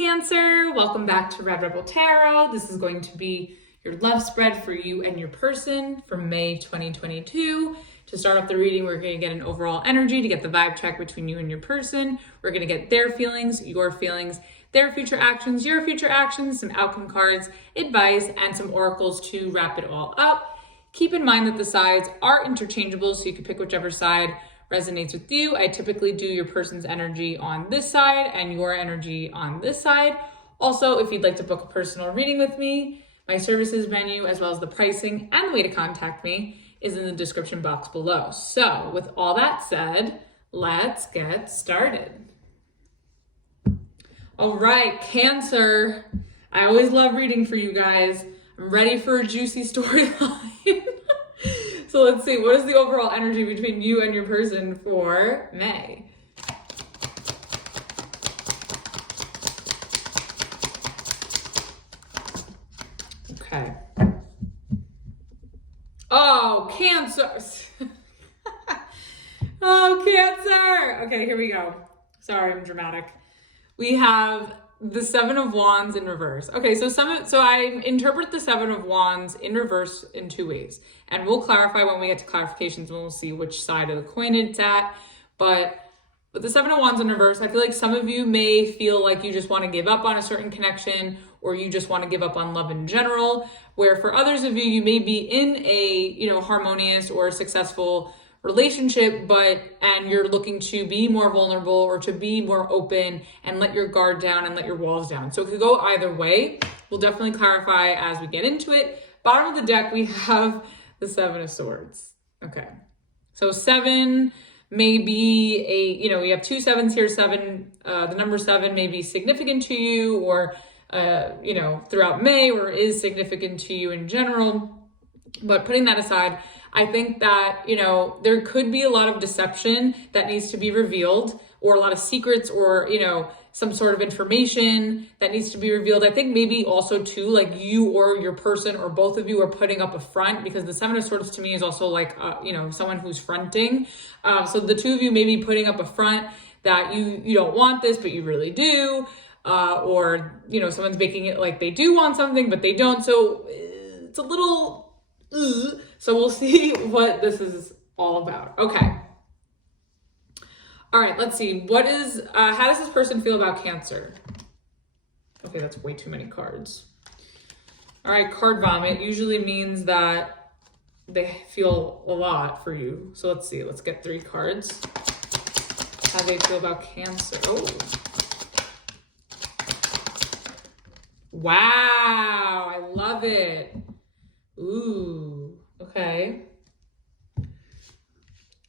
Cancer, welcome back to Red Rebel Tarot. This is going to be your love spread for you and your person for May 2022. To start off the reading, we're going to get an overall energy to get the vibe check between you and your person. We're going to get their feelings, your feelings, their future actions, your future actions, some outcome cards, advice, and some oracles to wrap it all up. Keep in mind that the sides are interchangeable, so you can pick whichever side resonates with you. I typically do your person's energy on this side and your energy on this side. Also, if you'd like to book a personal reading with me, my services menu, as well as the pricing and the way to contact me, is in the description box below. So with all that said, let's get started. All right, Cancer. I always love reading for you guys. I'm ready for a juicy storyline. So let's see, what is the overall energy between you and your person for May? Okay. Oh, Cancer. Oh, Cancer. Okay, here we go. Sorry, I'm dramatic. We have the Seven of Wands in reverse. Okay, so I interpret the Seven of Wands in reverse in two ways. And we'll clarify when we get to clarifications and we'll see which side of the coin it's at. But with the Seven of Wands in reverse, I feel like some of you may feel like you just want to give up on a certain connection, or you just want to give up on love in general, where for others of you, you may be in a, harmonious or successful relationship, and you're looking to be more vulnerable or to be more open and let your guard down and let your walls down. So it could go either way. We'll definitely clarify as we get into it. Bottom of the deck, we have the Seven of Swords. Okay. So seven may be we have two sevens here. Seven, the number seven may be significant to you or, throughout May, or is significant to you in general. But putting that aside, I think that, there could be a lot of deception that needs to be revealed, or a lot of secrets, or, some sort of information that needs to be revealed. I think maybe also too, like you or your person or both of you are putting up a front, because the Seven of Swords to me is also like, someone who's fronting. So the two of you may be putting up a front that you don't want this, but you really do. Or, someone's making it like they do want something, but they don't. So it's a little... So we'll see what this is all about. Okay. All right, let's see. How does this person feel about Cancer? Okay, that's way too many cards. All right, card vomit usually means that they feel a lot for you. So let's see. Let's get 3 cards. How they feel about Cancer. Oh. Wow, I love it. Ooh, okay.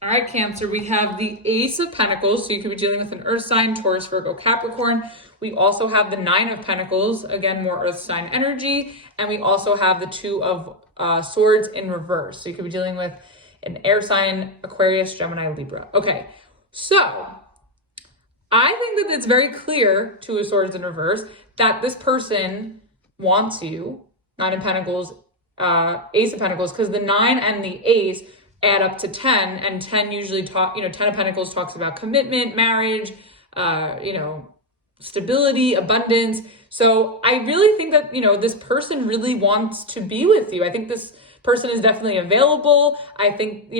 All right, Cancer, we have the Ace of Pentacles. So you could be dealing with an Earth sign, Taurus, Virgo, Capricorn. We also have the Nine of Pentacles, again, more Earth sign energy. And we also have the Two of Swords in reverse. So you could be dealing with an air sign, Aquarius, Gemini, Libra. Okay, so I think that it's very clear, Two of Swords in reverse, that this person wants you. Nine of Pentacles, Ace of Pentacles, because the 9 and the Ace add up to 10, and 10 usually 10 of Pentacles talks about commitment, marriage, stability, abundance. So I really think that, this person really wants to be with you. I think this person is definitely available. I think, they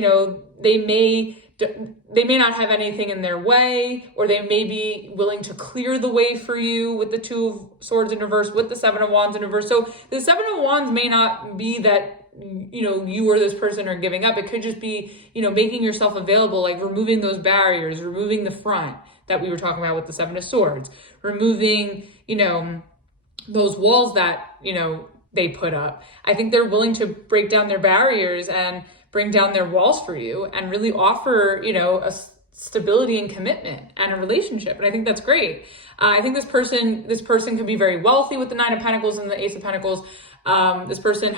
may not have anything in their way, or they may be willing to clear the way for you with the Two of Swords in reverse, with the Seven of Wands in reverse. So the Seven of Wands may not be that, you or this person are giving up. It could just be, making yourself available, like removing those barriers, removing the front that we were talking about with the Seven of Swords, removing, those walls that, they put up. I think they're willing to break down their barriers and bring down their walls for you and really offer, a stability and commitment and a relationship. And I think that's great. I think this person could be very wealthy with the Nine of Pentacles and the Ace of Pentacles. This person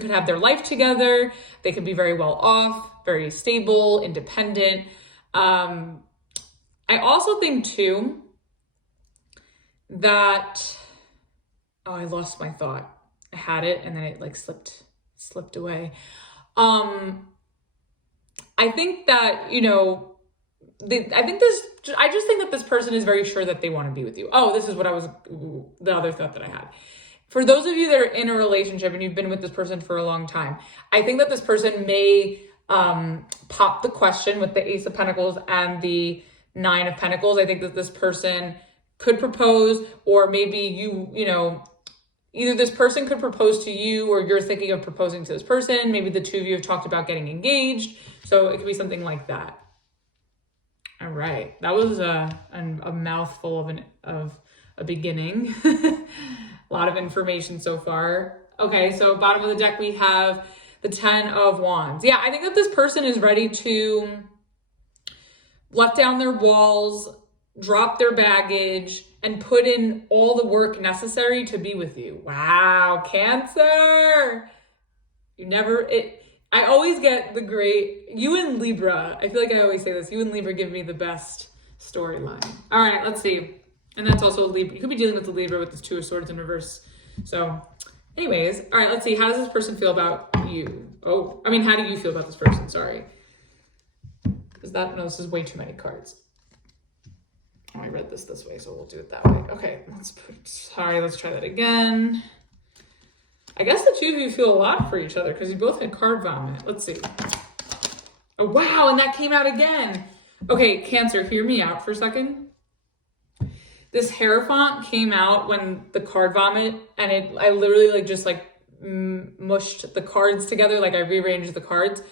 could have their life together. They could be very well off, very stable, independent. I also think too that, I lost my thought. I had it and then it like slipped away. I think that, I just think that this person is very sure that they want to be with you. Oh, this is the other thought that I had. For those of you that are in a relationship and you've been with this person for a long time, I think that this person may pop the question with the Ace of Pentacles and the Nine of Pentacles. I think that this person could propose, or maybe either this person could propose to you or you're thinking of proposing to this person. Maybe the two of you have talked about getting engaged. So it could be something like that. All right. That was a mouthful of a beginning. A lot of information so far. Okay, so bottom of the deck, we have the 10 of Wands. Yeah, I think that this person is ready to let down their walls, drop their baggage, and put in all the work necessary to be with you. Wow, Cancer! I always get you and Libra, I feel like I always say this, you and Libra give me the best storyline. All right, let's see. And that's also a Libra. You could be dealing with the Libra with this Two of Swords in reverse. So anyways, all right, let's see. How does this person feel about you? How do you feel about this person? Sorry. This is way too many cards. Oh, I read this way, so we'll do it that way. Okay, let's try that again. I guess the two of you feel a lot for each other because you both had card vomit. Let's see. Oh, wow, and that came out again. Okay, Cancer, hear me out for a second. This Hierophant came out when the card vomit, and I literally just mushed the cards together. Like I rearranged the cards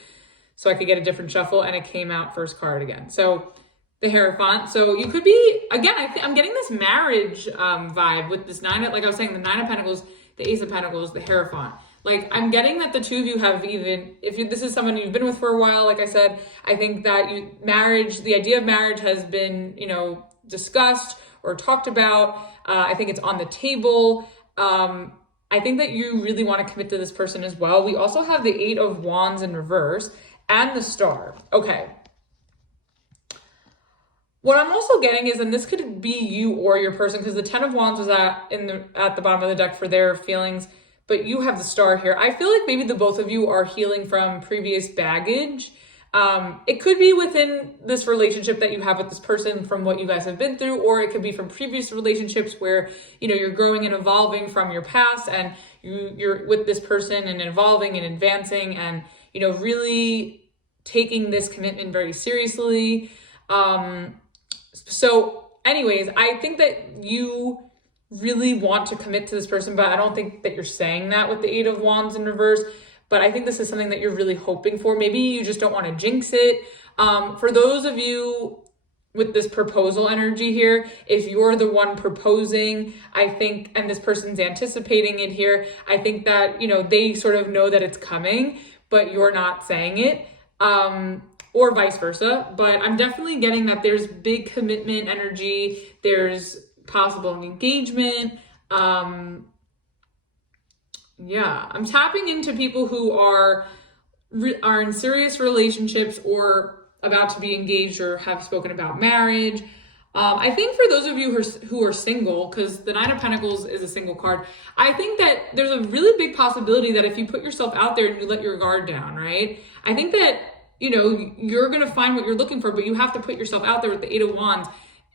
so I could get a different shuffle, and it came out first card again. So the Hierophant. So you could be, again, I'm getting this marriage vibe with this like I was saying, the Nine of Pentacles, the Ace of Pentacles, the Hierophant. Like I'm getting that the two of you have this is someone you've been with for a while, like I said, I think that the idea of marriage has been, discussed or talked about. I think it's on the table. I think that you really want to commit to this person as well. We also have the Eight of Wands in reverse and the Star. Okay. What I'm also getting is, and this could be you or your person, because the 10 of Wands was at the bottom of the deck for their feelings, but you have the Star here. I feel like maybe the both of you are healing from previous baggage. It could be within this relationship that you have with this person from what you guys have been through, or it could be from previous relationships where, you're growing and evolving from your past, and you're with this person and evolving and advancing and, really taking this commitment very seriously. So anyways, I think that you really want to commit to this person, but I don't think that you're saying that with the Eight of Wands in reverse. But I think this is something that you're really hoping for. Maybe you just don't want to jinx it. For those of you with this proposal energy here, if you're the one proposing, I think, and this person's anticipating it here, I think that, they sort of know that it's coming, but you're not saying it, or vice versa. But I'm definitely getting that there's big commitment energy. There's possible engagement. Yeah, I'm tapping into people who are in serious relationships or about to be engaged or have spoken about marriage. I think for those of you who are single, because the Nine of Pentacles is a single card, I think that there's a really big possibility that if you put yourself out there and you let your guard down, right? I think that, you're going to find what you're looking for, but you have to put yourself out there with the Eight of Wands.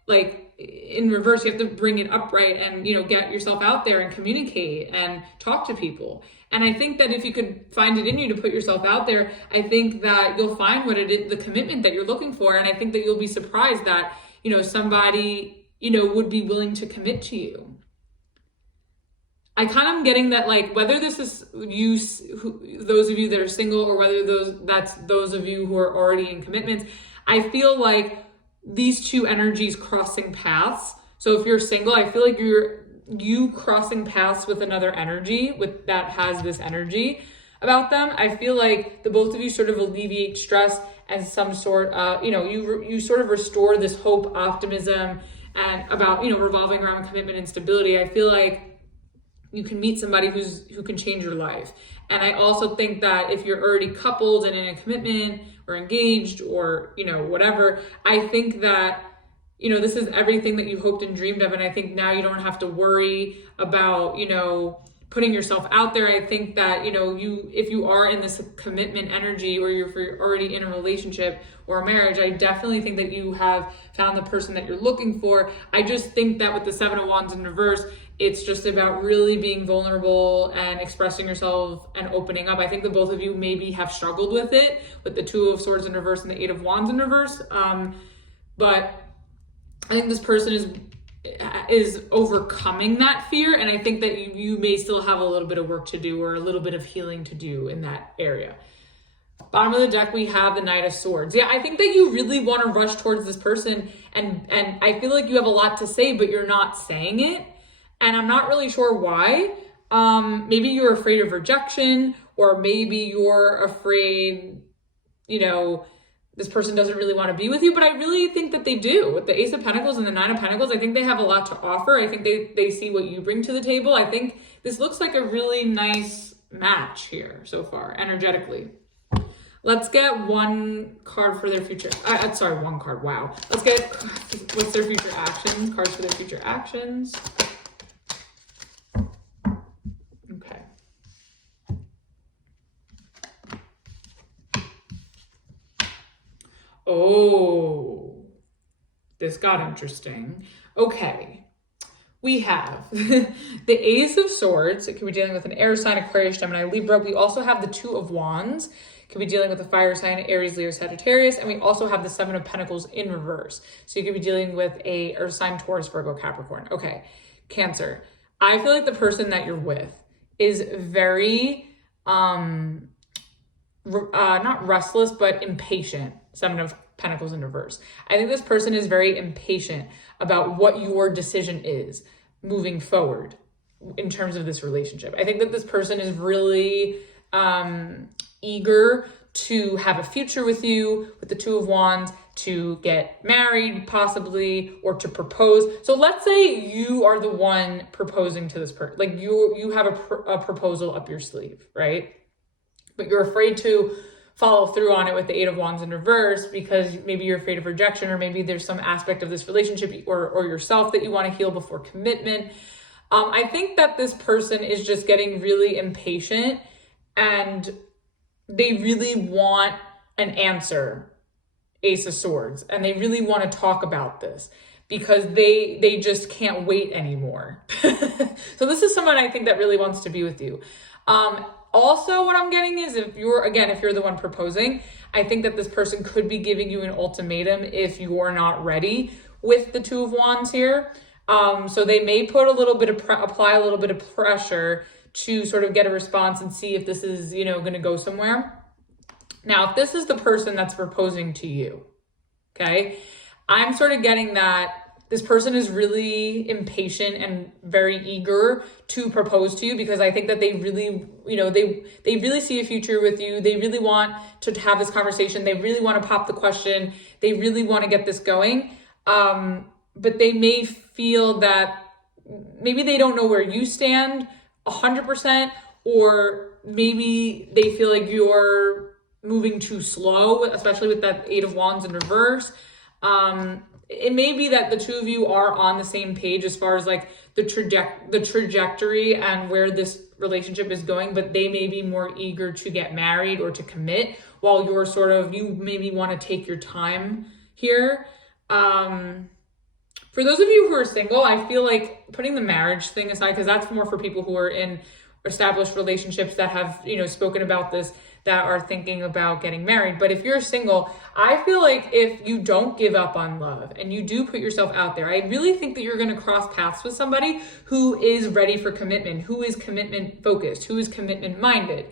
Like in reverse, you have to bring it upright and, get yourself out there and communicate and talk to people. And I think that if you could find it in you to put yourself out there, I think that you'll find what it is, the commitment that you're looking for. And I think that you'll be surprised that, somebody, would be willing to commit to you. I kind of am getting that, like, whether this is those of you that are single, or whether that's those of you who are already in commitments, I feel like these two energies crossing paths. So if you're single, I feel like you crossing paths with another energy that has this energy about them. I feel like the both of you sort of alleviate stress and some sort of, you sort of restore this hope, optimism, and about, revolving around commitment and stability. I feel like you can meet somebody who can change your life. And I also think that if you're already coupled and in a commitment or engaged or, whatever, I think that, this is everything that you hoped and dreamed of. And I think now you don't have to worry about, putting yourself out there. I think that, you know, if you are in this commitment energy, or if you're already in a relationship or a marriage, I definitely think that you have found the person that you're looking for. I just think that with the Seven of Wands in reverse, it's just about really being vulnerable and expressing yourself and opening up. I think that both of you maybe have struggled with it, with the Two of Swords in reverse and the Eight of Wands in reverse. But I think this person is overcoming that fear, and I think that you may still have a little bit of work to do, or a little bit of healing to do in that area. Bottom of the deck, we have the Knight of Swords. Yeah, I think that you really want to rush towards this person, and I feel like you have a lot to say, but you're not saying it, and I'm not really sure why. Maybe you're afraid of rejection, or maybe you're afraid, you know, this person doesn't really want to be with you, but I really think that they do. With the Ace of Pentacles and the Nine of Pentacles, I think they have a lot to offer. I think they see what you bring to the table. I think this looks like a really nice match here so far, energetically. Let's get one card for their future. Sorry, one card. Wow. Let's get what's their future actions. Cards for their future actions. Okay. Oh, this got interesting. Okay. We have the Ace of Swords. It could be dealing with an air sign, Aquarius, Gemini, Libra. We also have the Two of Wands. It could be dealing with a fire sign, Aries, Leo, Sagittarius. And we also have the Seven of Pentacles in reverse. So you could be dealing with a earth sign, Taurus, Virgo, Capricorn. Okay, Cancer. I feel like the person that you're with is very, not restless, but impatient. Seven of Pentacles in reverse. I think this person is very impatient about what your decision is moving forward in terms of this relationship. I think that this person is really eager to have a future with you, with the Two of Wands, to get married possibly, or to propose. So let's say you are the one proposing to this person, like you have a proposal up your sleeve, right? But you're afraid to follow through on it with the Eight of Wands in reverse, because maybe you're afraid of rejection, or maybe there's some aspect of this relationship or yourself that you want to heal before commitment. I think that this person is just getting really impatient, and they really want an answer, Ace of Swords, and they really want to talk about this because they just can't wait anymore. So this is someone I think that really wants to be with you. Also, what I'm getting is if you're the one proposing, I think that this person could be giving you an ultimatum if you're not ready with the Two of Wands here. So they may put apply a little bit of pressure to sort of get a response and see if this is, going to go somewhere. Now, if this is the person that's proposing to you, okay, I'm sort of getting that this person is really impatient and very eager to propose to you, because I think that they really, they really see a future with you. They really want to have this conversation. They really want to pop the question. They really want to get this going. But they may feel that maybe they don't know where you stand 100%, or maybe they feel like you're moving too slow, especially with that Eight of Wands in reverse. It may be that the two of you are on the same page as far as like the trajectory and where this relationship is going, but they may be more eager to get married or to commit, while you maybe want to take your time here. For those of you who are single, I feel like putting the marriage thing aside, because that's more for people who are in established relationships that have, spoken about this, that are thinking about getting married. But if you're single, I feel like if you don't give up on love and you do put yourself out there, I really think that you're going to cross paths with somebody who is ready for commitment, who is commitment focused, who is commitment minded.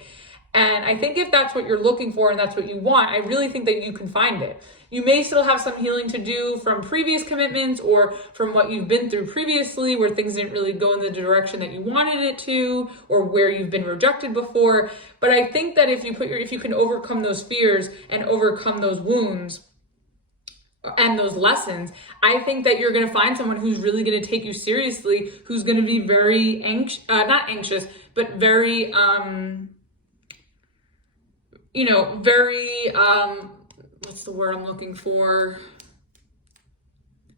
And I think if that's what you're looking for and that's what you want, I really think that you can find it. You may still have some healing to do from previous commitments or from what you've been through previously, where things didn't really go in the direction that you wanted it to, or where you've been rejected before. But I think that if you can overcome those fears and overcome those wounds and those lessons, I think that you're going to find someone who's really going to take you seriously, who's going to be very not anxious, but very, what's the word I'm looking for?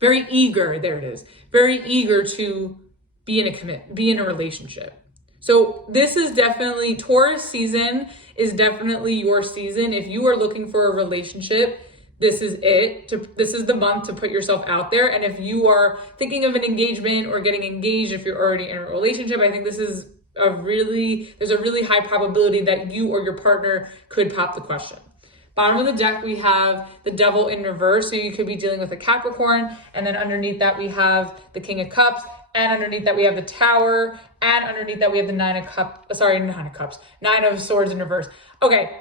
Very eager. There it is. Very eager to be in a relationship. So this is definitely, Taurus season is definitely your season. If you are looking for a relationship, this is it. This is the month to put yourself out there. And if you are thinking of an engagement or getting engaged, if you're already in a relationship, I think this is there's a really high probability that you or your partner could pop the question. Bottom of the deck, we have the Devil in reverse. So you could be dealing with a Capricorn. And then underneath that, we have the King of Cups. And underneath that, we have the Tower. And underneath that, we have the Nine of Swords in reverse. Okay.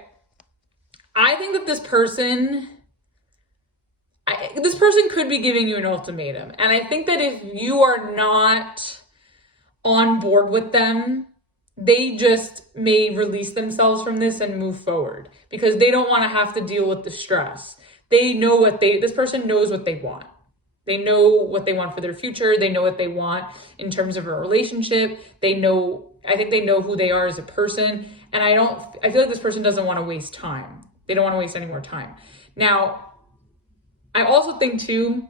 I think that this person could be giving you an ultimatum. And I think that if you are not on board with them, they just may release themselves from this and move forward because they don't want to have to deal with the stress. They know this person knows what they want. They know what they want for their future. They know what they want in terms of a relationship. I think they know who they are as a person. And I feel like this person doesn't want to waste time. They don't want to waste any more time. Now, I also think too,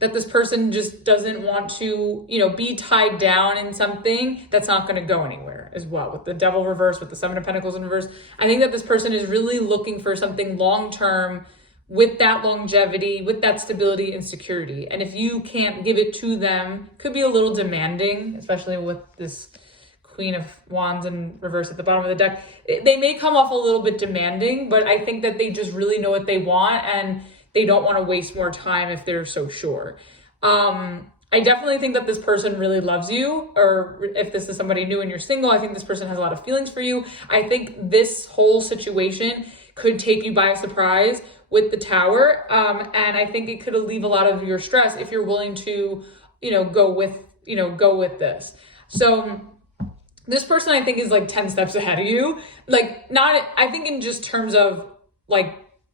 that this person just doesn't want to, be tied down in something that's not going to go anywhere as well. With the Devil reverse, with the Seven of Pentacles in reverse, I think that this person is really looking for something long-term with that longevity, with that stability and security. And if you can't give it to them, could be a little demanding, especially with this Queen of Wands in reverse at the bottom of the deck. They may come off a little bit demanding, but I think that they just really know what they want and they don't want to waste more time if they're so sure. I definitely think that this person really loves you, or if this is somebody new and you're single, I think this person has a lot of feelings for you. I think this whole situation could take you by surprise with the Tower. And I think it could alleviate a lot of your stress if you're willing to, go with this. So this person I think is like 10 steps ahead of you. I think in just terms of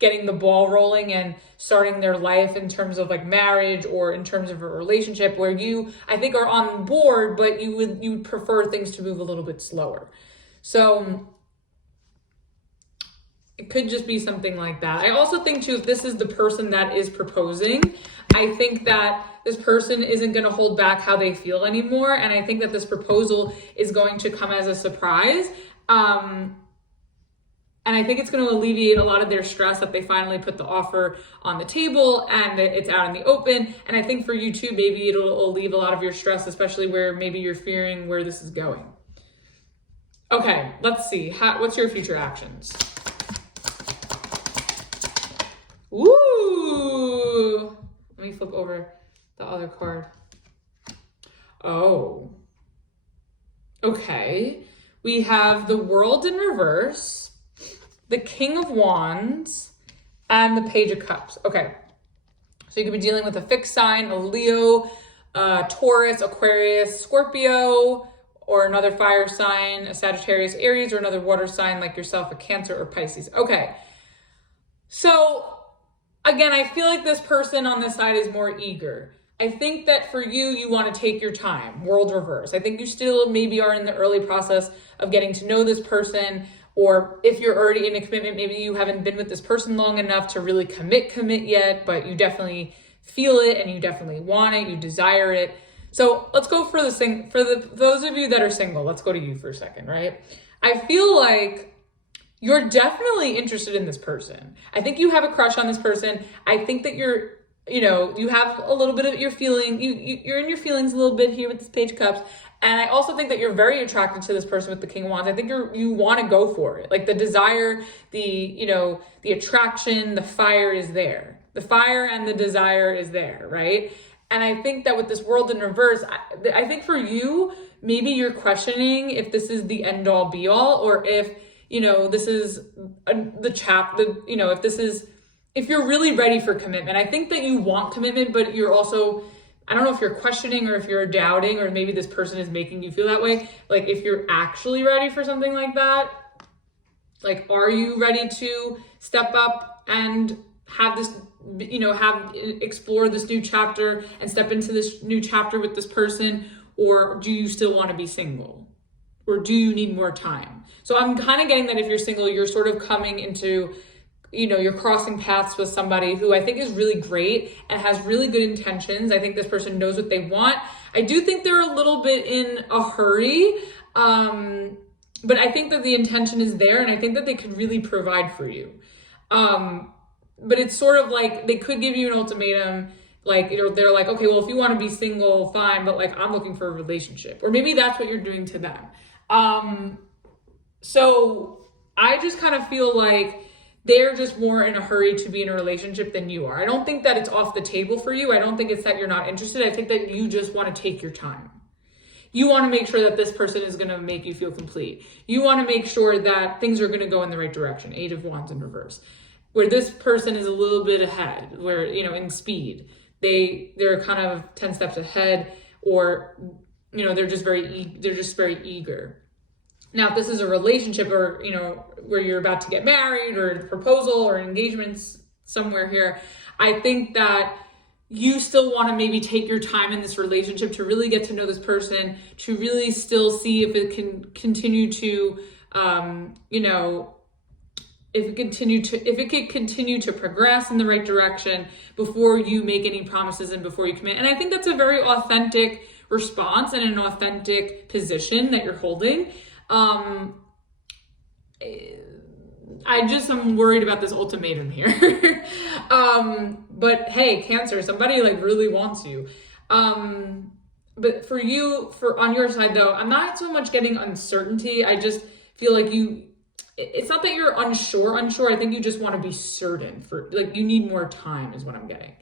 getting the ball rolling and starting their life in terms of marriage or in terms of a relationship where you, I think, are on board, but you would prefer things to move a little bit slower. So it could just be something like that. I also think too, if this is the person that is proposing, I think that this person isn't going to hold back how they feel anymore. And I think that this proposal is going to come as a surprise. And I think it's going to alleviate a lot of their stress that they finally put the offer on the table and it's out in the open. And I think for you too, maybe it'll alleviate a lot of your stress, especially where maybe you're fearing where this is going. Okay, let's see. What's your future actions? Ooh. Let me flip over the other card. Oh. Okay. We have the World in reverse, the King of Wands, and the Page of Cups. Okay. So you could be dealing with a fixed sign, a Leo, Taurus, Aquarius, Scorpio, or another fire sign, a Sagittarius, Aries, or another water sign like yourself, a Cancer or Pisces. Okay. So again, I feel like this person on this side is more eager. I think that for you, you want to take your time, World reverse. I think you still maybe are in the early process of getting to know this person, or if you're already in a commitment, maybe you haven't been with this person long enough to really commit yet, but you definitely feel it and you definitely want it, you desire it. So let's go for those of you that are single, let's go to you for a second, right? I feel like you're definitely interested in this person. I think you have a crush on this person. I think that you have a little bit of your feeling, you're in your feelings a little bit here with this Page of Cups. And I also think that you're very attracted to this person with the King of Wands. I think you want to go for it. Like the desire, the attraction, the fire is there. The fire and the desire is there, right? And I think that with this World in reverse, I think for you, maybe you're questioning if this is the end all be all, or if, this is if you're really ready for commitment. I think that you want commitment, but you're also, I don't know if you're questioning or if you're doubting, or maybe this person is making you feel that way. Like if you're actually ready for something like that, are you ready to step up and have this, explore this new chapter and step into this new chapter with this person? Or do you still want to be single? Or do you need more time? So I'm kind of getting that if you're single, you're sort of coming into, you're crossing paths with somebody who I think is really great and has really good intentions. I think this person knows what they want. I do think they're a little bit in a hurry, but I think that the intention is there, and I think that they could really provide for you. But it's sort of like they could give you an ultimatum, like they're like, okay, well, if you want to be single, fine, but like I'm looking for a relationship, or maybe that's what you're doing to them. So I just kind of feel like they're just more in a hurry to be in a relationship than you are. I don't think that it's off the table for you. I don't think it's that you're not interested. I think that you just want to take your time. You want to make sure that this person is going to make you feel complete. You want to make sure that things are going to go in the right direction. 8 of Wands in reverse. Where this person is a little bit ahead, where, in speed. They're kind of 10 steps ahead, or, they're just very eager. Now, if this is a relationship, or, where you're about to get married, or a proposal or engagements somewhere here, I think that you still want to maybe take your time in this relationship to really get to know this person, to really still see if it can continue to, if it could continue to progress in the right direction before you make any promises and before you commit. And I think that's a very authentic response and an authentic position that you're holding. I just am worried about this ultimatum here. But hey, Cancer, somebody like really wants you. But for you, on your side though, I'm not so much getting uncertainty. I just feel like it's not that you're unsure. I think you just want to be certain, you need more time is what I'm getting.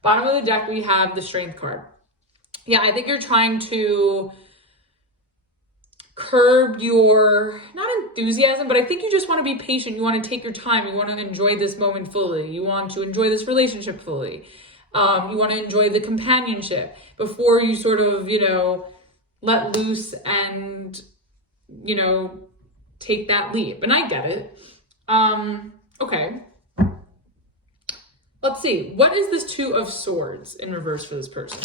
Bottom of the deck, we have the Strength card. Yeah, I think you're trying to curb your, not enthusiasm, but I think you just want to be patient. You want to take your time. You want to enjoy this moment fully. You want to enjoy this relationship fully. You want to enjoy the companionship before you sort of, let loose and, take that leap. And I get it. Okay. Let's see. What is this 2 of Swords in reverse for this person?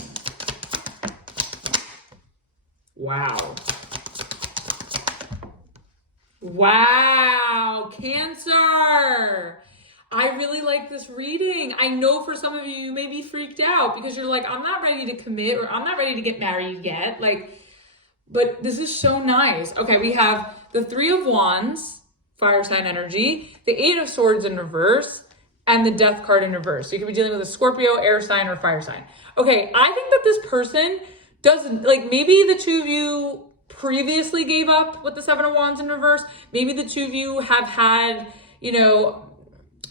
Wow. Wow, Cancer. I really like this reading. I know for some of you, you may be freaked out because you're like, I'm not ready to commit, or I'm not ready to get married yet. But this is so nice. Okay, we have the 3 of Wands, fire sign energy, the 8 of Swords in reverse, and the Death card in reverse. So you could be dealing with a Scorpio, air sign, or fire sign. Okay, I think that this person doesn't, maybe the 2 of you previously gave up with the 7 of Wands in reverse. Maybe the 2 of you have had, I don't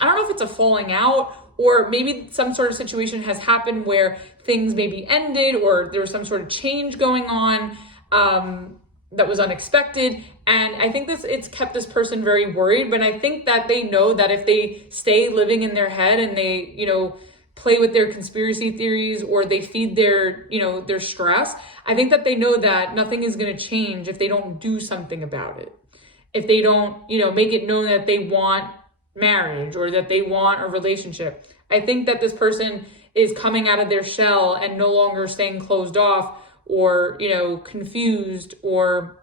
know if it's a falling out, or maybe some sort of situation has happened where things maybe ended, or there was some sort of change going on that was unexpected. And I think it's kept this person very worried, but I think that they know that if they stay living in their head and they, play with their conspiracy theories, or they feed their, their stress, I think that they know that nothing is going to change if they don't do something about it. If they don't, make it known that they want marriage or that they want a relationship. I think that this person is coming out of their shell and no longer staying closed off or, confused or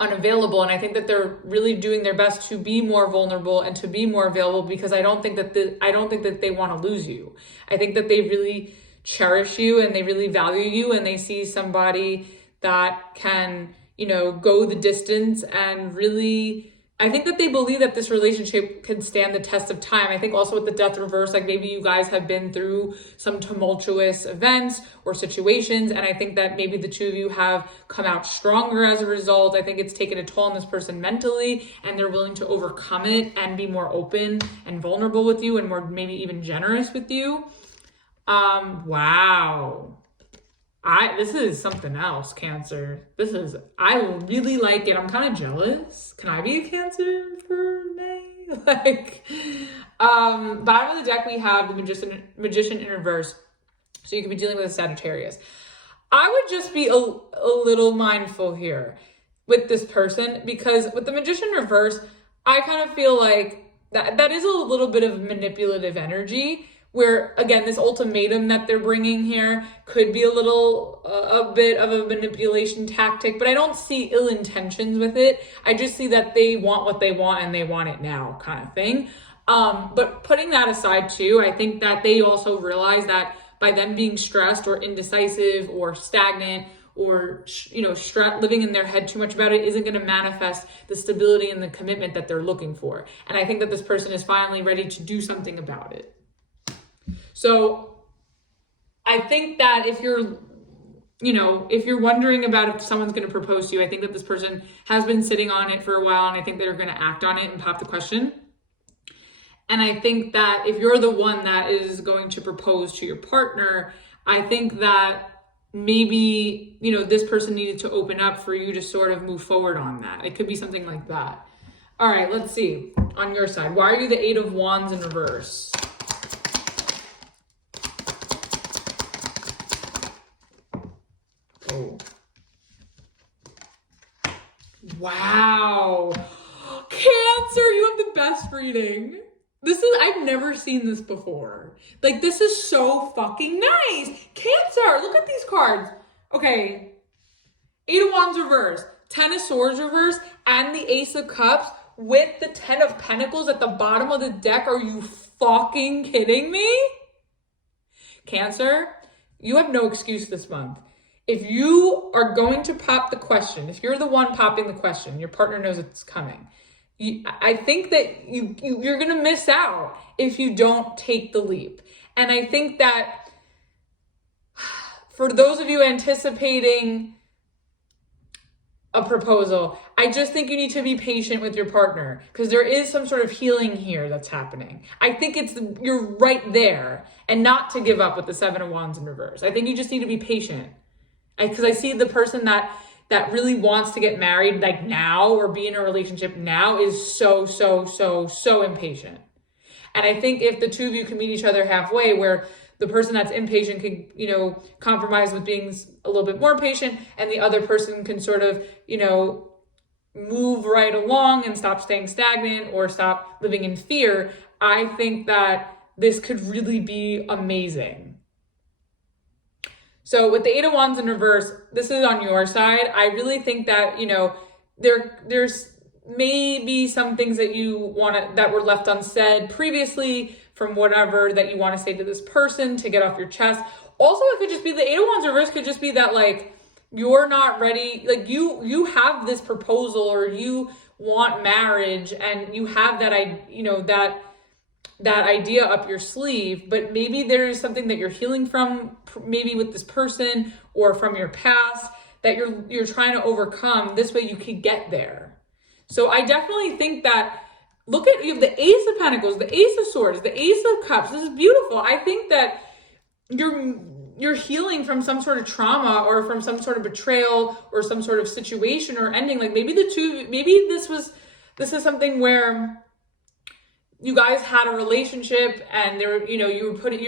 unavailable. And I think that they're really doing their best to be more vulnerable and to be more available, because I don't think that they want to lose you. I think that they really cherish you and they really value you, and they see somebody that can, go the distance, and really, I think that they believe that this relationship can stand the test of time. I think also with the Death reverse, maybe you guys have been through some tumultuous events or situations, and I think that maybe the 2 of you have come out stronger as a result. I think it's taken a toll on this person mentally, and they're willing to overcome it and be more open and vulnerable with you, and more maybe even generous with you. Wow. This is something else, Cancer. I really like it. I'm kind of jealous. Can I be a Cancer for May? Bottom of the deck, we have the Magician in reverse. So you could be dealing with a Sagittarius. I would just be a little mindful here with this person, because with the Magician in reverse, I kind of feel like that is a little bit of manipulative energy, where, again, this ultimatum that they're bringing here could be a bit of a manipulation tactic, but I don't see ill intentions with it. I just see that they want what they want and they want it now, kind of thing. But putting that aside too, I think that they also realize that by them being stressed or indecisive or stagnant or, living in their head too much about it isn't going to manifest the stability and the commitment that they're looking for. And I think that this person is finally ready to do something about it. So I think that if you're wondering about if someone's going to propose to you, I think that this person has been sitting on it for a while, and I think they're going to act on it and pop the question. And I think that if you're the one that is going to propose to your partner, I think that maybe, this person needed to open up for you to sort of move forward on that. It could be something like that. All right, let's see. On your side, why are you the 8 of Wands in reverse? Oh. Wow. Cancer, you have the best reading. I've never seen this before. Like, this is so fucking nice. Cancer, look at these cards. Okay. 8 of Wands reverse, 10 of Swords reverse, and the Ace of Cups with the 10 of Pentacles at the bottom of the deck. Are you fucking kidding me? Cancer, you have no excuse this month. If you are going to pop the question, if you're the one popping the question, your partner knows it's coming. I think that you're going to miss out if you don't take the leap. And I think that for those of you anticipating a proposal, I just think you need to be patient with your partner because there is some sort of healing here that's happening. I think you're right there, and not to give up with the 7 of Wands in reverse. I think you just need to be patient because I see the person that really wants to get married like now or be in a relationship now is so impatient. And I think if the two of you can meet each other halfway, where the person that's impatient can, compromise with being a little bit more patient, and the other person can sort of, move right along and stop staying stagnant or stop living in fear, I think that this could really be amazing. So with the 8 of Wands in reverse, this is on your side. I really think that, there's maybe some things that that were left unsaid previously from whatever that you want to say to this person to get off your chest. Also, it could just be the 8 of Wands reverse could just be that, like, you're not ready. Like, you have this proposal or you want marriage and you have that idea up your sleeve, but maybe there is something that you're healing from, maybe with this person or from your past, that you're trying to overcome. This way you could get there. So I definitely think that, you have the Ace of Pentacles, the Ace of Swords, the Ace of Cups. This is beautiful. I think that you're healing from some sort of trauma or from some sort of betrayal or some sort of situation or ending. Like, maybe this is something where you guys had a relationship and you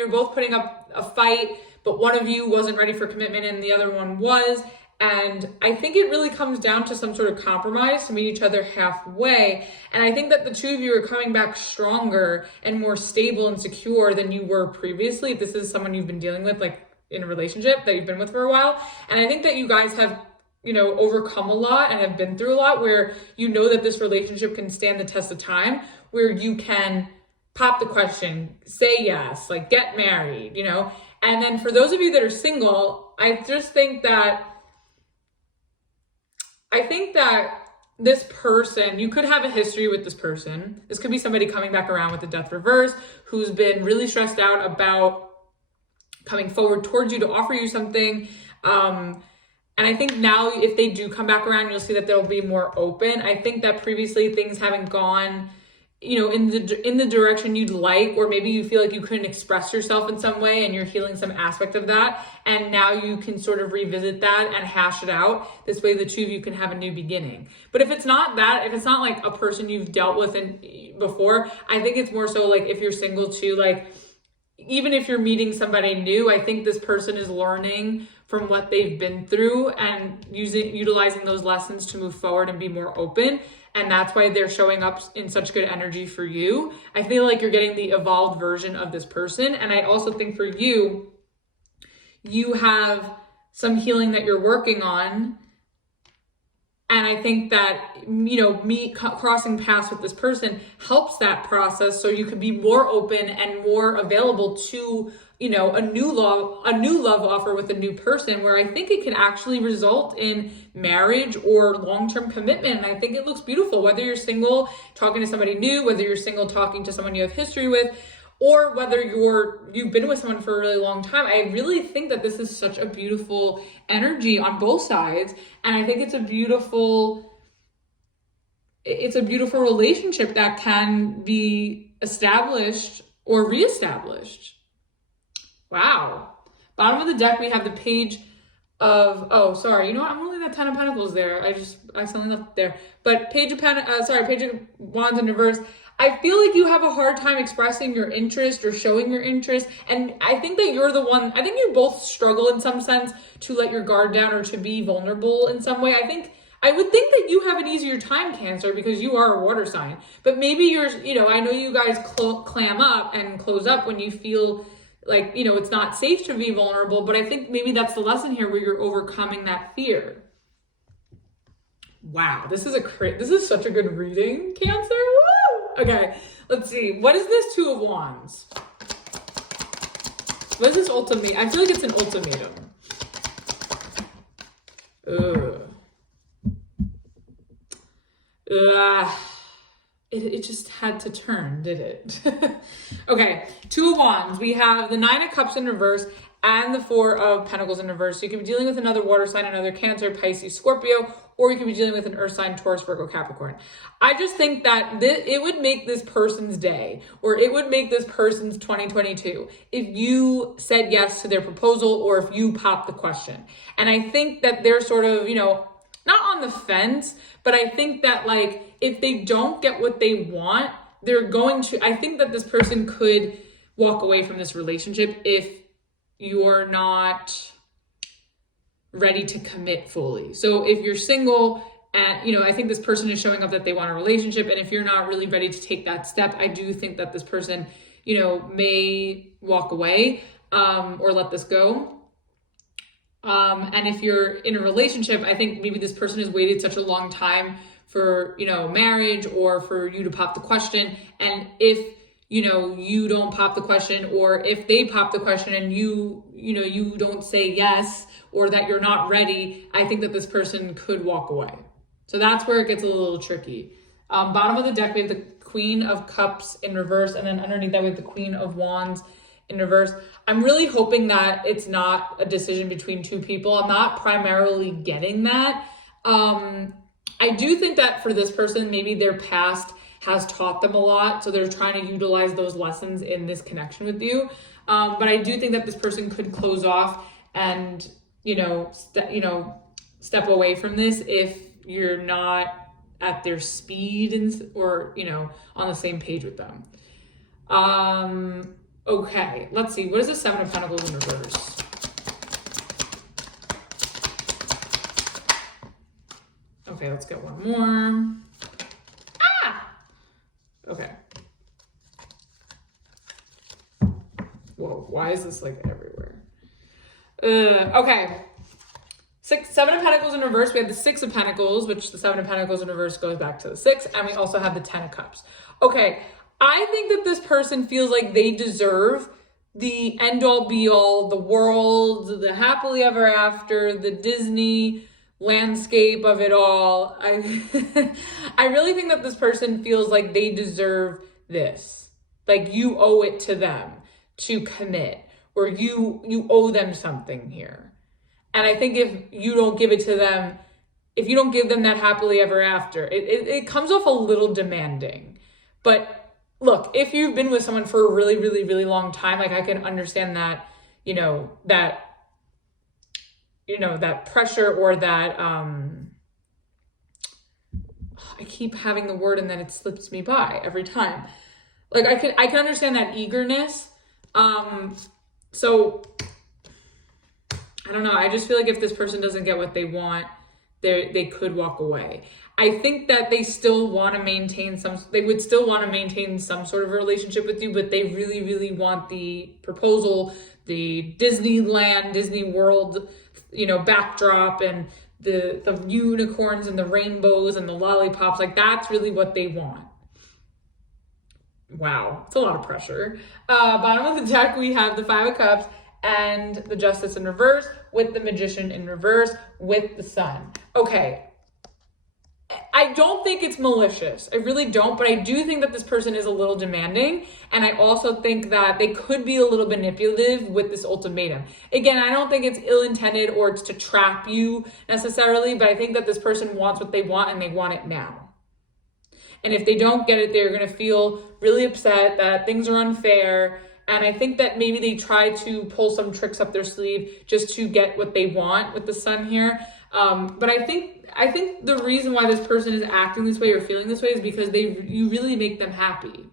were both putting up a fight, but one of you wasn't ready for commitment and the other one was. And I think it really comes down to some sort of compromise to meet each other halfway. And I think that the two of you are coming back stronger and more stable and secure than you were previously. If this is someone you've been dealing with, like in a relationship that you've been with for a while. And I think that you guys have, overcome a lot and have been through a lot, where that this relationship can stand the test of time, where you can pop the question, say yes, like get married, And then for those of you that are single, I just think that this person, you could have a history with this person. This could be somebody coming back around with the Death reverse who's been really stressed out about coming forward towards you to offer you something. And I think now if they do come back around, you'll see that they'll be more open. I think that previously things haven't gone, in the direction you'd like, or maybe you feel like you couldn't express yourself in some way and you're healing some aspect of that. And now you can sort of revisit that and hash it out. This way the two of you can have a new beginning. But if it's not like a person you've dealt with before, I think it's more so like if you're single too, like even if you're meeting somebody new, I think this person is learning from what they've been through and utilizing those lessons to move forward and be more open. And that's why they're showing up in such good energy for you. I feel like you're getting the evolved version of this person. And I also think for you, you have some healing that you're working on And I think that, me crossing paths with this person helps that process, so you can be more open and more available to, a new love offer with a new person, where I think it can actually result in marriage or long-term commitment. And I think it looks beautiful, whether you're single, talking to somebody new, whether you're single, talking to someone you have history with, or whether you've been with someone for a really long time. I really think that this is such a beautiful energy on both sides. And I think it's a beautiful relationship that can be established or reestablished. Wow. Bottom of the deck, we have the page of, I'm gonna leave that 10 of Pentacles there. I just accidentally left there. But page of Wands in reverse. I feel like you have a hard time expressing your interest or showing your interest. And I think that I think you both struggle in some sense to let your guard down or to be vulnerable in some way. I would think that you have an easier time, Cancer, because you are a water sign. But maybe I know you guys clam up and close up when you feel like, it's not safe to be vulnerable. But I think maybe that's the lesson here, where you're overcoming that fear. Wow, this is such a good reading, Cancer. Woo! Okay, let's see. What is this Two of Wands? What is this ultimatum? I feel like it's an ultimatum. It just had to turn, did it? Okay, Two of Wands. We have the Nine of Cups in reverse and the Four of Pentacles in reverse. So you could be dealing with another water sign, another Cancer, Pisces, Scorpio, or you could be dealing with an earth sign, Taurus, Virgo, Capricorn. I just think that it would make this person's day, or it would make this person's 2022 if you said yes to their proposal, or if you popped the question. And I think that they're sort of, not on the fence, but I think that if they don't get what they want, I think that this person could walk away from this relationship if you're not ready to commit fully. So if you're single and, I think this person is showing up that they want a relationship, and if you're not really ready to take that step, I do think that this person, may walk away, or let this go. And if you're in a relationship, I think maybe this person has waited such a long time for, marriage, or for you to pop the question. And if, you don't pop the question, or if they pop the question and you don't say yes, or that you're not ready, I think that this person could walk away. So that's where it gets a little tricky. Bottom of the deck, we have the Queen of Cups in reverse, and then underneath that we have the Queen of Wands in reverse. I'm really hoping that it's not a decision between two people. I'm not primarily getting that. I do think that for this person, maybe their past has taught them a lot, so they're trying to utilize those lessons in this connection with you. But I do think that this person could close off and, step away from this if you're not at their speed or on the same page with them. Okay, let's see. What is the Seven of Pentacles in reverse? Okay, let's get one more. Okay. Whoa, why is this everywhere? Okay. Seven of Pentacles in reverse. We have the Six of Pentacles, which the Seven of Pentacles in reverse goes back to the Six. And we also have the Ten of Cups. Okay. I think that this person feels like they deserve the end-all be-all, the world, the happily ever after, the Disney landscape of it all. I really think that this person feels like they deserve this. Like you owe it to them to commit, or you owe them something here. And I think if you don't give it to them, if you don't give them that happily ever after, it comes off a little demanding. But look, if you've been with someone for a really, really, really long time, I can understand that, that pressure, or that, I keep having the word and then it slips me by every time. I can understand that eagerness. So I don't know. I just feel like if this person doesn't get what they want, they could walk away. I think that they still want to maintain they would still want to maintain some sort of a relationship with you, but they really, really want the proposal, the Disneyland, Disney World, backdrop, and the unicorns and the rainbows and the lollipops. Like, that's really what they want. Wow, it's a lot of pressure. Bottom of the deck, we have the Five of Cups and the Justice in reverse, with the Magician in reverse, with the Sun. Okay, I don't think it's malicious. I really don't, but I do think that this person is a little demanding, and I also think that they could be a little manipulative with this ultimatum. Again, I don't think it's ill-intended or it's to trap you necessarily, but I think that this person wants what they want, and they want it now. And if they don't get it, they're going to feel really upset that things are unfair. And I think that maybe they try to pull some tricks up their sleeve just to get what they want with the Sun here. But I think the reason why this person is acting this way or feeling this way is because you really make them happy.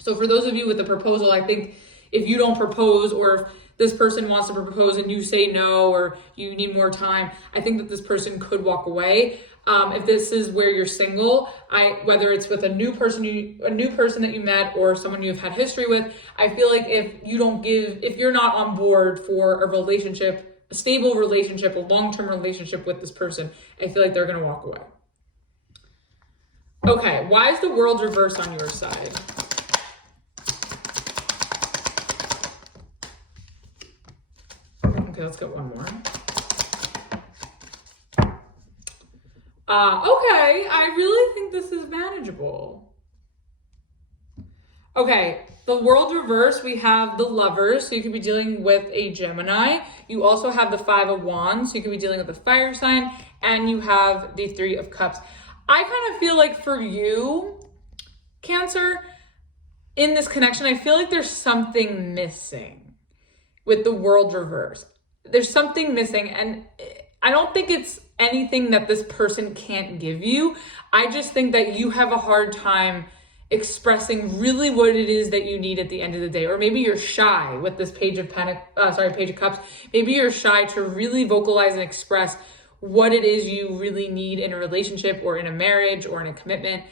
So for those of you with the proposal, I think if you don't propose, or if this person wants to propose and you say no, or you need more time, I think that this person could walk away. If this is where you're single, whether it's with a new person that you met or someone you've had history with, I feel like if you're not on board for a relationship, a stable relationship, a long-term relationship with this person, I feel like they're going to walk away. Okay, why is the World reversed on your side? Okay, let's get one more. Okay, I really think this is manageable. Okay, the World reverse, we have the Lovers, so you could be dealing with a Gemini. You also have the Five of Wands, so you could be dealing with a fire sign, and you have the Three of Cups. I kind of feel like for you, Cancer, in this connection, I feel like there's something missing with the World reverse. There's something missing, and I don't think it's anything that this person can't give you. I just think that you have a hard time expressing really what it is that you need at the end of the day. Or maybe you're shy with this Page of Cups. Maybe you're shy to really vocalize and express what it is you really need in a relationship or in a marriage or in a commitment.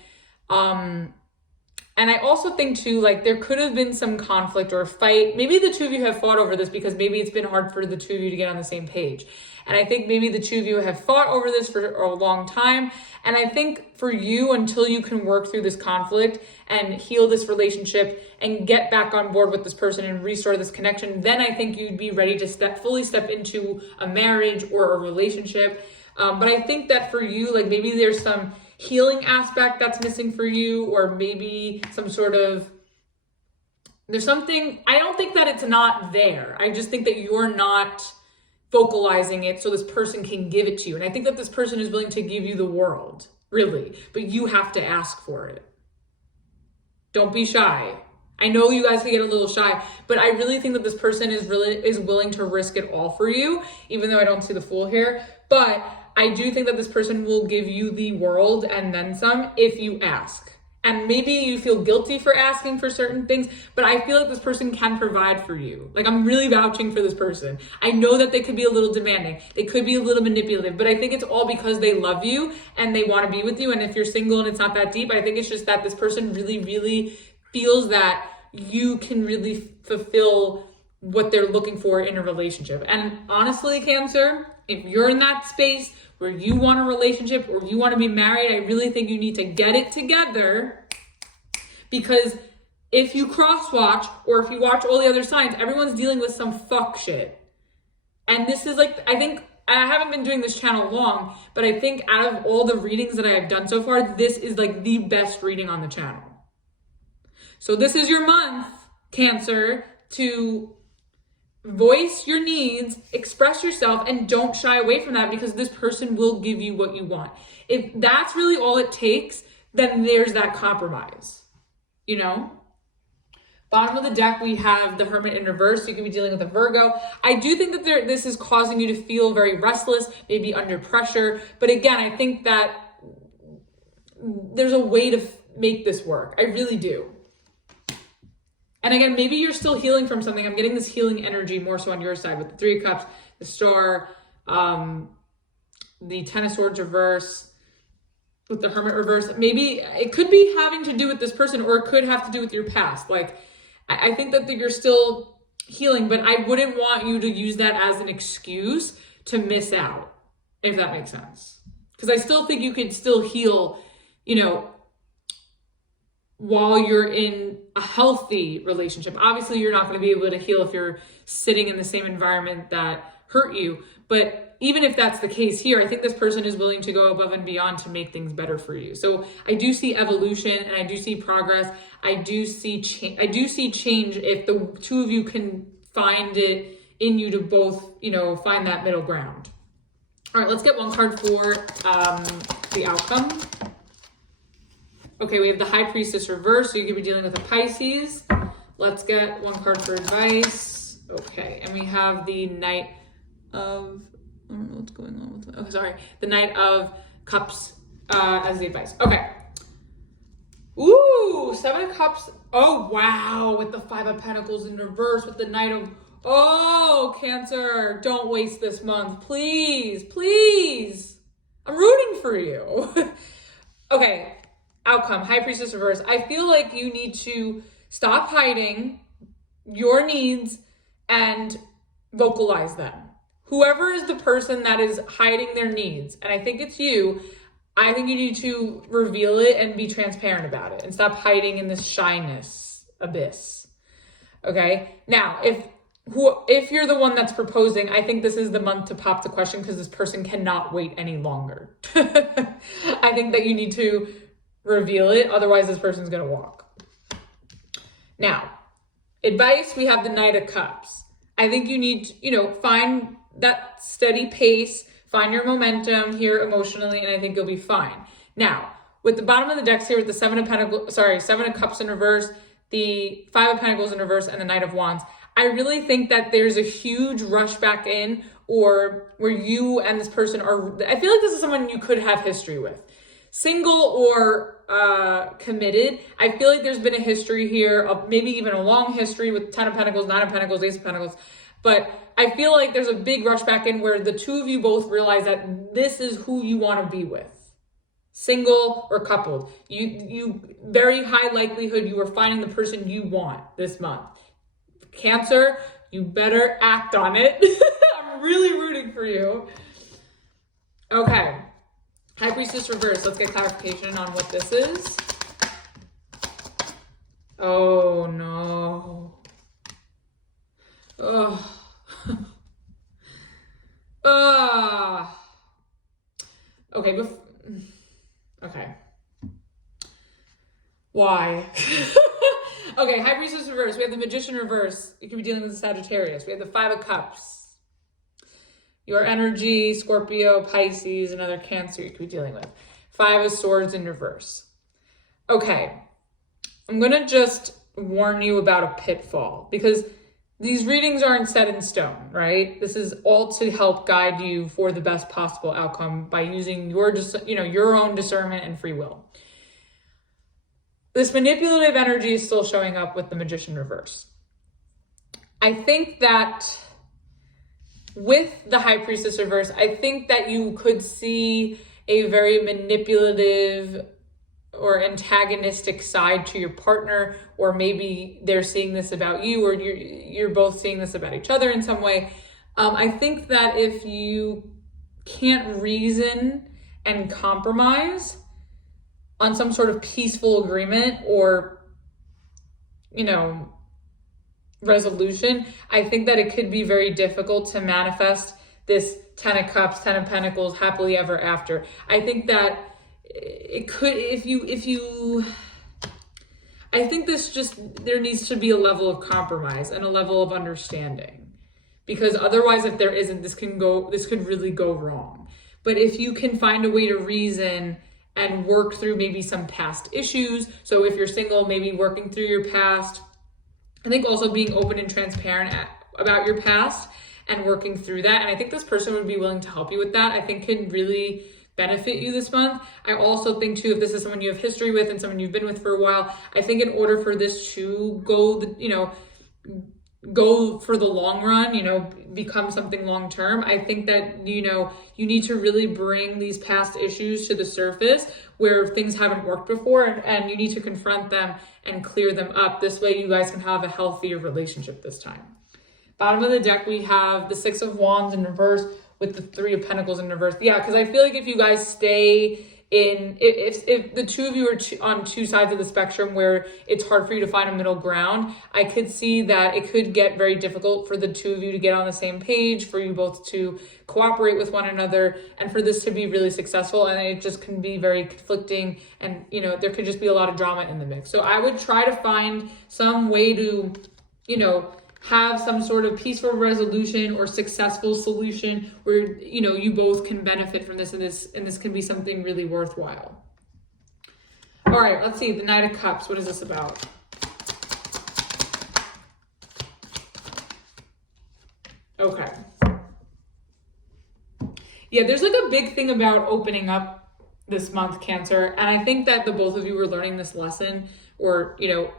And I also think too, like, there could have been some conflict or a fight. Maybe the two of you have fought over this because maybe it's been hard for the two of you to get on the same page. And I think maybe the two of you have fought over this for a long time. And I think for you, until you can work through this conflict and heal this relationship and get back on board with this person and restore this connection, then I think you'd be ready to fully step into a marriage or a relationship. But I think that for you, like, maybe there's some healing aspect that's missing for you, or maybe some sort of, there's something, I don't think that it's not there. I just think that you're not vocalizing it so this person can give it to you. And I think that this person is willing to give you the world, really, but you have to ask for it. Don't be shy. I know you guys can get a little shy, but I really think that this person is willing to risk it all for you, even though I don't see the Fool here. But I do think that this person will give you the world and then some if you ask. And maybe you feel guilty for asking for certain things, but I feel like this person can provide for you. Like, I'm really vouching for this person. I know that they could be a little demanding. They could be a little manipulative, but I think it's all because they love you and they want to be with you. And if you're single and it's not that deep, I think it's just that this person really, really feels that you can really fulfill what they're looking for in a relationship. And honestly, Cancer, if you're in that space where you want a relationship or you want to be married, I really think you need to get it together, because if you cross-watch or if you watch all the other signs, everyone's dealing with some fuck shit. And this is like, I think, I haven't been doing this channel long, but I think out of all the readings that I have done so far, this is like the best reading on the channel. So this is your month, Cancer, to voice your needs, express yourself, and don't shy away from that, because this person will give you what you want. If that's really all it takes, then there's that compromise, you know? Bottom of the deck, we have the Hermit in reverse. You could be dealing with a Virgo. I do think that this is causing you to feel very restless, maybe under pressure. But again, I think that there's a way to make this work. I really do. And again, maybe you're still healing from something. I'm getting this healing energy more so on your side with the Three of Cups, the Star, the Ten of Swords reverse, with the Hermit reverse. Maybe it could be having to do with this person, or it could have to do with your past. Like, I think that you're still healing, but I wouldn't want you to use that as an excuse to miss out if that makes sense. Because I still think you could still heal, you know, while you're in a healthy relationship. Obviously, you're not going to be able to heal if you're sitting in the same environment that hurt you. But even if that's the case here, I think this person is willing to go above and beyond to make things better for you. So I do see evolution and I do see progress. I do see change if the two of you can find it in you to both, you know, find that middle ground. All right, let's get one card for the outcome. Okay, we have the High Priestess reverse, so you could be dealing with a Pisces. Let's get one card for advice. Okay, and we have the Knight of, I don't know what's going on with that. Oh, sorry. The Knight of Cups as the advice. Okay. Ooh, 7 of Cups. Oh, wow. With the 5 of Pentacles in reverse, with the Knight of, oh, Cancer, don't waste this month. Please, please. I'm rooting for you. Okay. Outcome, High Priestess reverse. I feel like you need to stop hiding your needs and vocalize them. Whoever is the person that is hiding their needs, and I think it's you, I think you need to reveal it and be transparent about it and stop hiding in this shyness abyss. Okay? Now, if you're the one that's proposing, I think this is the month to pop the question because this person cannot wait any longer. I think that you need to reveal it, otherwise this person's gonna walk. Now, advice, we have the Knight of Cups. I think you need to, you know, find that steady pace, find your momentum here emotionally, and I think you'll be fine. Now, with the bottom of the decks here with the 7 of Cups in reverse, the 5 of Pentacles in reverse, and the Knight of Wands, I really think that there's a huge rush back in, or where you and this person are, I feel like this is someone you could have history with. Single or committed, I feel like there's been a history here of maybe even a long history with 10 of Pentacles, 9 of Pentacles, Ace of Pentacles. But I feel like there's a big rush back in where the two of you both realize that this is who you want to be with. Single or coupled. You very high likelihood you are finding the person you want this month. Cancer, you better act on it. I'm really rooting for you. Okay. High Priestess reverse. Let's get clarification on what this is. Oh no. Oh. Okay. Okay. Why? Okay. High Priestess reverse. We have the Magician reverse. You could be dealing with the Sagittarius. We have the 5 of Cups. Your energy, Scorpio, Pisces, another Cancer you could be dealing with. 5 of Swords in reverse. Okay, I'm going to just warn you about a pitfall because these readings aren't set in stone, right? This is all to help guide you for the best possible outcome by using your own discernment and free will. This manipulative energy is still showing up with the Magician reverse. I think that with the High Priestess reverse, I think that you could see a very manipulative or antagonistic side to your partner, or maybe they're seeing this about you, or you're both seeing this about each other in some way. I think that if you can't reason and compromise on some sort of peaceful agreement or, resolution, I think that it could be very difficult to manifest this 10 of Cups, 10 of Pentacles, happily ever after. I think that it could, I think there needs to be a level of compromise and a level of understanding, because otherwise, if there isn't, this could really go wrong. But if you can find a way to reason and work through maybe some past issues, so if you're single, maybe working through your past, I think also being open and transparent about your past and working through that. And I think this person would be willing to help you with that. I think can really benefit you this month. I also think too, if this is someone you have history with and someone you've been with for a while, I think in order for this to go for the long run, become something long term, I think that, you need to really bring these past issues to the surface where things haven't worked before, and you need to confront them and clear them up. This way you guys can have a healthier relationship this time. Bottom of the deck, we have the 6 of Wands in reverse with the Three of Pentacles in reverse. Yeah, because I feel like if you guys stay in, if the two of you are on two sides of the spectrum where it's hard for you to find a middle ground, I could see that it could get very difficult for the two of you to get on the same page, for you both to cooperate with one another, and for this to be really successful. And it just can be very conflicting, and you know, there could just be a lot of drama in the mix. So I would try to find some way to, you know, have some sort of peaceful resolution or successful solution where, you know, you both can benefit from this, and this can be something really worthwhile. All right, let's see, the Knight of Cups. What is this about? Okay. Yeah, there's like a big thing about opening up this month, Cancer. And I think that the both of you are learning this lesson, or, you know,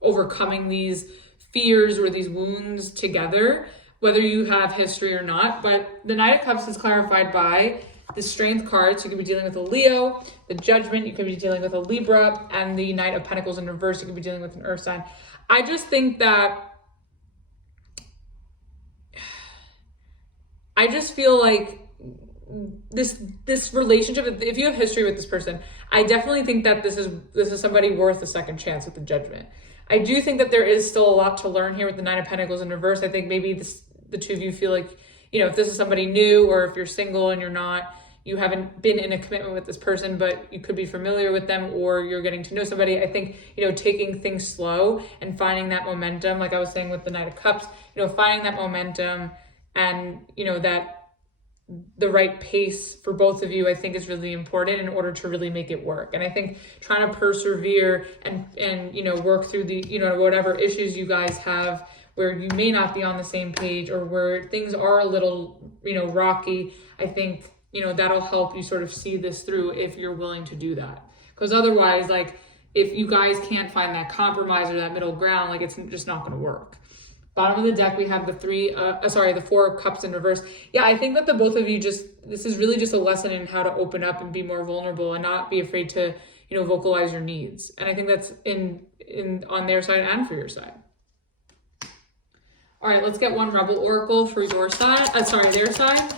overcoming these fears or these wounds together, whether you have history or not. But the Knight of Cups is clarified by the Strength card. So you could be dealing with a Leo, the Judgment, you could be dealing with a Libra, and the Knight of Pentacles in reverse, you could be dealing with an Earth sign. I just think that, I just feel like this relationship, if you have history with this person, I definitely think that this is somebody worth a second chance with the Judgment. I do think that there is still a lot to learn here with the Nine of Pentacles in reverse. I think maybe the two of you feel like, you know, if this is somebody new, or if you're single and you haven't been in a commitment with this person, but you could be familiar with them, or you're getting to know somebody. I think, you know, taking things slow and finding that momentum, like I was saying with the Knight of Cups, you know, finding that momentum and, you know, that the right pace for both of you, I think is really important in order to really make it work. And I think trying to persevere and you know, work through the, you know, whatever issues you guys have where you may not be on the same page, or where things are a little, you know, rocky, I think, you know, that'll help you sort of see this through if you're willing to do that. Because otherwise, like, if you guys can't find that compromise or that middle ground, like, it's just not going to work. Bottom of the deck, we have the Four of Cups in reverse. Yeah, I think that the both of you this is really just a lesson in how to open up and be more vulnerable and not be afraid to, you know, vocalize your needs. And I think that's on their side and for your side. All right, let's get one Rebel Oracle for your side. Their side.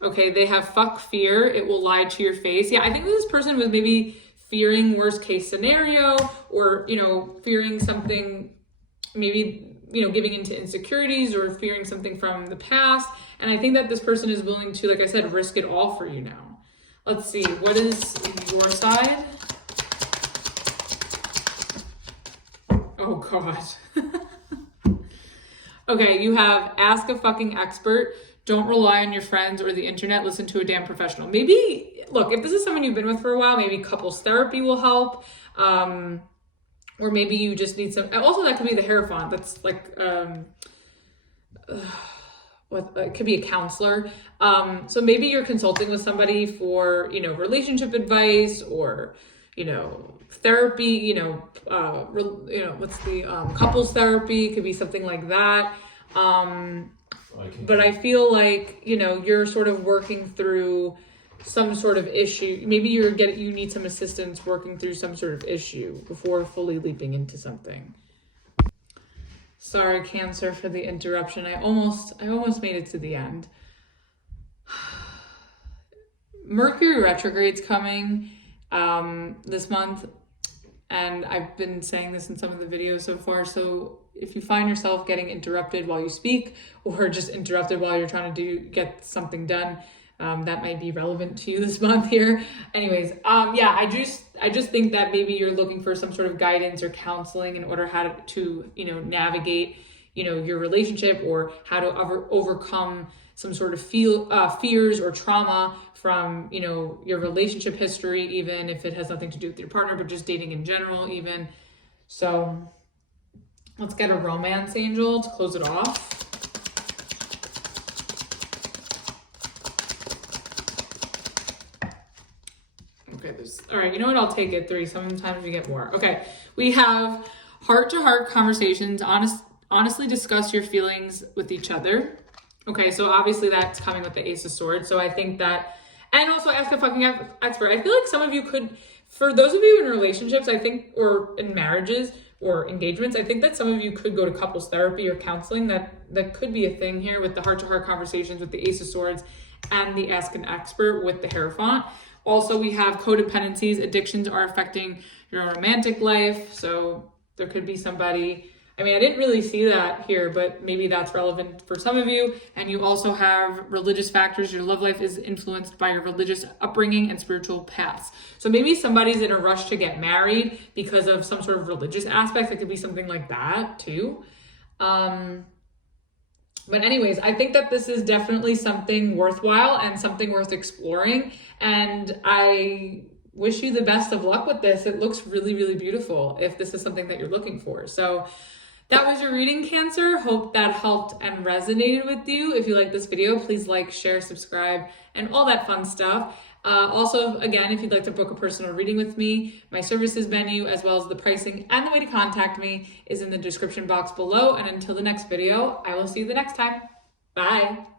Okay, they have fuck fear. It will lie to your face. Yeah, I think this person was maybe fearing worst case scenario, or, you know, fearing something, maybe, you know, giving into insecurities or fearing something from the past. And I think that this person is willing to, like I said, risk it all for you now. Let's see, what is your side? Oh God. Okay, you have ask a fucking expert. Don't rely on your friends or the internet. Listen to a damn professional. Maybe, look, if this is someone you've been with for a while, maybe couples therapy will help. Or maybe you just need some, also that could be the Hierophant. That's like, it could be a counselor. So maybe you're consulting with somebody for, you know, relationship advice, or, you know, therapy, you know, what's the, couples therapy. It could be something like that. But I feel like, you know, you're sort of working through some sort of issue. Maybe you need some assistance working through some sort of issue before fully leaping into something. Sorry, Cancer, for the interruption. I almost made it to the end. Mercury Retrograde's coming this month, and I've been saying this in some of the videos so far. So if you find yourself getting interrupted while you speak, or just interrupted while you're trying to get something done, that might be relevant to you this month here. Anyways, yeah, I just think that maybe you're looking for some sort of guidance or counseling in order how to you know, navigate, you know, your relationship, or how to overcome some sort of fears or trauma from, you know, your relationship history, even if it has nothing to do with your partner, but just dating in general even. So let's get a romance angel to close it off. Okay, all right, you know what? I'll take it 3. Sometimes you get more. Okay, we have heart-to-heart conversations. Honestly discuss your feelings with each other. Okay, so obviously that's coming with the Ace of Swords. So I think that, and also ask a fucking expert. I feel like some of you could, for those of you in relationships, I think, or in marriages, or engagements. I think that some of you could go to couples therapy or counseling. That could be a thing here with the heart-to-heart conversations with the Ace of Swords and the Ask an Expert with the Hierophant. Also, we have codependencies. Addictions are affecting your romantic life. So there could be somebody, I mean, I didn't really see that here, but maybe that's relevant for some of you. And you also have religious factors. Your love life is influenced by your religious upbringing and spiritual paths. So maybe somebody's in a rush to get married because of some sort of religious aspect. It could be something like that too. But anyways, I think that this is definitely something worthwhile and something worth exploring. And I wish you the best of luck with this. It looks really, really beautiful if this is something that you're looking for. So that was your reading, Cancer. Hope that helped and resonated with you. If you like this video, please like, share, subscribe, and all that fun stuff. Also, again, if you'd like to book a personal reading with me, my services menu, as well as the pricing and the way to contact me is in the description box below. And until the next video, I will see you the next time. Bye.